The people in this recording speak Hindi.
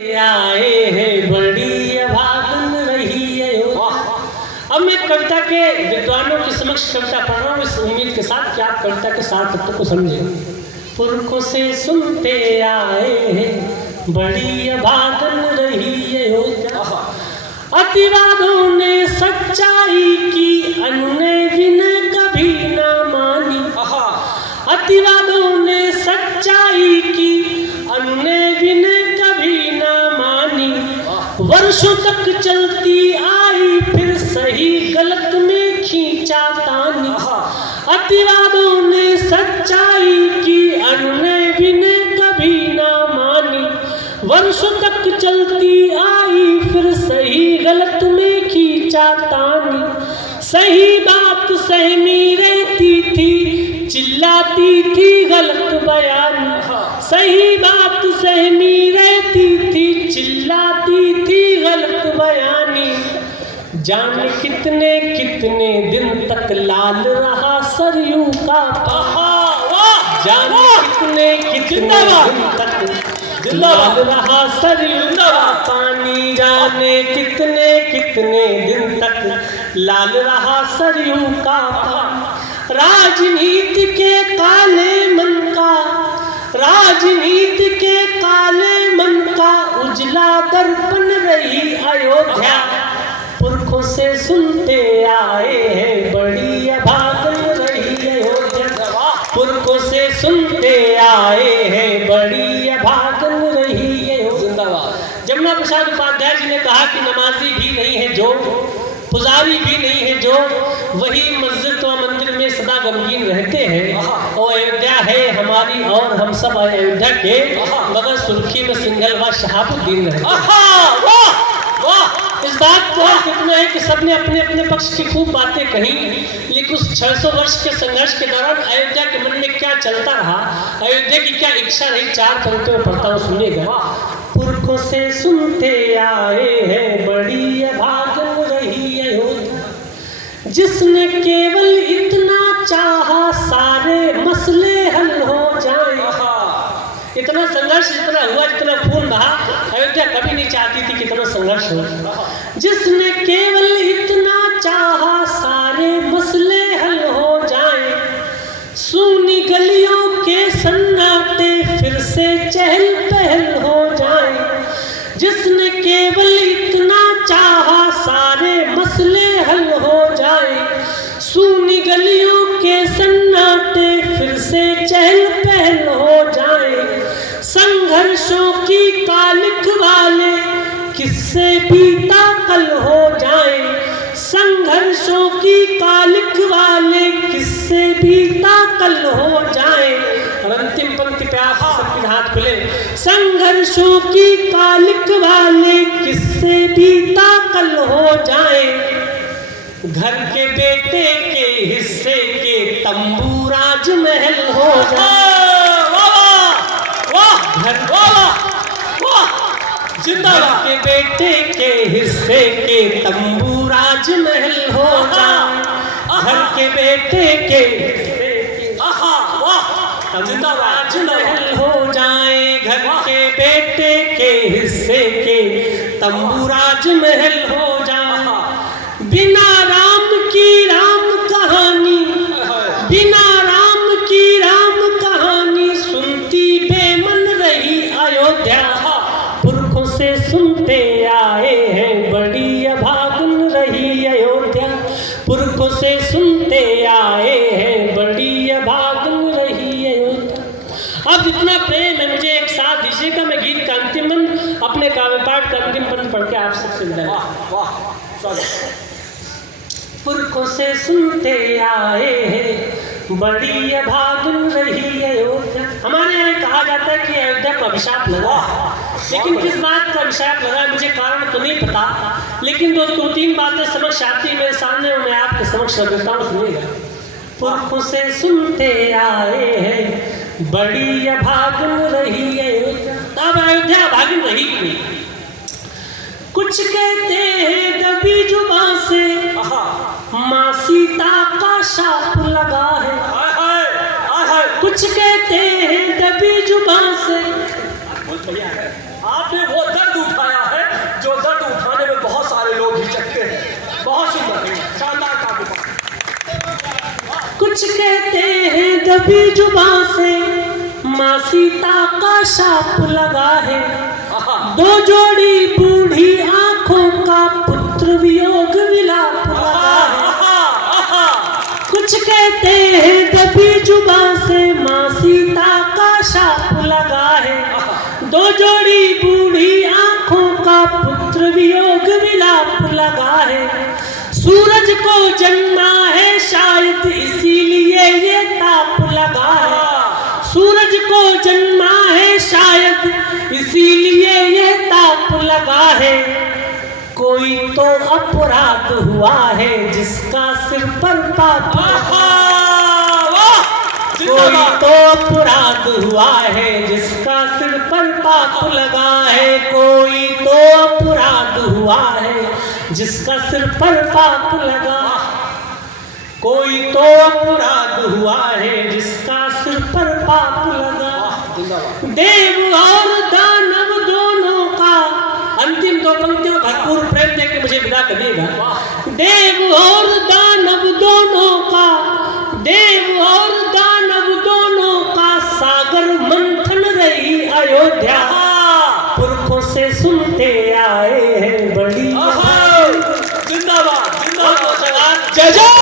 आए हैं बड़ी अभागन रही है। अब मैं कविता के विद्वानों के समक्ष कविता पढ़ रहा हूँ इस उम्मीद के साथ कि आप कविता के सार तत्व को समझें। पुरखों से सुनते आए हैं बड़ी अभागन रही है। अतिवादों ने सच्चाई की अन्य विनय कभी ना मानी। अतिवादों ने सच्चाई की अन्य विनय कभी ना मानी। वर्षों तक चलती आई फिर सही गलत में खींचा तानी। अतिवादों ने सच्चाई की अन्य विनय कभी ना मानी। वर्षों तक चलती आई फिर सही गलत में खींचा तानी। सही बात सहमी रहती थी चिल्लाती थी गलत बयानी। सही बात सहमी रहती थी चिल्लाती थी गलत बयानी। जाने कितने कितने दिन तक लाल रहा सरयू का जाने कितने कितने दिन तक लाल रहा सरयू का पानी। जाने कितने कितने दिन तक लाल रहा सरयू का पानी। राजनीति के काले मन का राजनीति के काले मन का उजला दर्पण रही अयोध्या। पुरखों से सुनते आए हैं बड़ी अभागन रही अयोध्या। पुरखों से सुनते आए हैं बड़ी अभागन रही अयोध्या। जमुना प्रसाद उपाध्याय जी ने कहा कि नमाजी भी नहीं है जो, पुजारी भी नहीं है जो, वही मस्जिद व मंदिर में सदा गमगीन रहते हैं। और अयोध्या है हमारी और हम सब अयोध्या के, मगर सुर्खी में सिंघल व शहाबुद्दीन रहते। इस बात को कितना है कि सबने अपने अपने पक्ष की खूब बातें कही, लेकिन उस 600 वर्ष के संघर्ष के दौरान अयोध्या के मन में क्या चलता रहा, अयोध्या की क्या इच्छा रही, 4 पंक्तियों में पढ़ता हूँ, सुनिएगा। पुरखों से सुनते आए हैं बड़ी अभागन रही अयोध्या। जिसने केवल इतना चाहा सारे मसले हल हो जाए। इतना संघर्ष जितना हुआ, जितना खून बहा, अयोध्या कभी नहीं चाहती थी कितना संघर्ष हो। जिसने केवल इतना चाहा सारे मसले हल हो जाए। सूनी गलियों के सन्नाटे फिर से चहल पहल हो जाए। जिसने केवल इतना चाहा सारे मसले हल हो जाए। सूनी गलियों के सन्नाटे फिर से चहल पहल हो जाए। संघर्षों की कालिख वाले किससे बीता कल हो जाए। संघर्षों की कालिख वाले किससे बीता कल हो जाए। और अंतिम पंक्ति पे आप सबके हाथ खुले। संघर्षों की कालिख वाले किससे बीता कल हो जाए। घर के बेटे के हिस्से के तंबू राजमहल हो जाए। घर जिंदाबाद के बेटे के हिस्से के तंबू राजमहल हो जाए। घर के बेटे के तंबू राजमहल हो जाए। घर के बेटे के हिस्से के तंबू राजमहल हो जाए। बिना राम की राम कहानी, बिना राम की राम कहानी सुनती बेमन रही अयोध्या। पुरखों से सुनते आए हैं बड़ी अभागन रही अयोध्या। पुरखों से सुनते आए हैं बड़ी अभागन रही अयोध्या। अब जितना प्रेम है मुझे एक साथ दीजिएगा। मैं गीत का अंतिम पंक्ति, अपने काव्य पाठ का अंतिम पंक्ति पढ़ के आप सबसे मिला। पुरखों से सुनते आए हैं बड़ी अभागन रही अयोध्या। हमारे यहाँ कहा जाता है कि अयोध्या को अभिशाप लगा, लेकिन किस बात का अभिशाप लगा मुझे कारण तो नहीं पता, लेकिन 2-3 बातें समझ आती मेरे सामने, मैं आपके समक्ष रख देता हूँ, सुनिएगा। पुरखों से सुनते आए हैं बड़ी अभागन रही अयोध्या। तब अयोध्या अभागन रही। कुछ कहते हैं दबी जुबान से माँ सीता का शाप लगा है। कुछ कहते हैं दबी जुबान से आपने वो दर्द कुछ कहते हैं दबी जुबां से, माँ सीता का शाप लगा है। दो जोड़ी बूढ़ी आंखों का पुत्र वियोग विलाप लगा है। कुछ कहते हैं दबी जुबां से, माँ सीता का शाप लगा है। दो जोड़ी बूढ़ी आंखों का पुत्र वियोग विलाप लगा है। सूरज को जलना है शायद इसीलिए ये ताप लगा है। सूरज को जलना है शायद इसीलिए ये ताप लगा है। कोई तो अपराध हुआ है जिसका सिर पर पाप, कोई तो अपराध हुआ है जिसका सिर पर पाप लगा है। कोई तो अपराध हुआ है जिसका सिर पर पाप लगा। कोई तो अपराध हुआ है जिसका सिर पर पाप लगा। देव और दानव दोनों का, अंतिम दो पंक्तियों भरपूर प्रेम देके मुझे विदा करिएगा। देव और दानव दोनों का, देव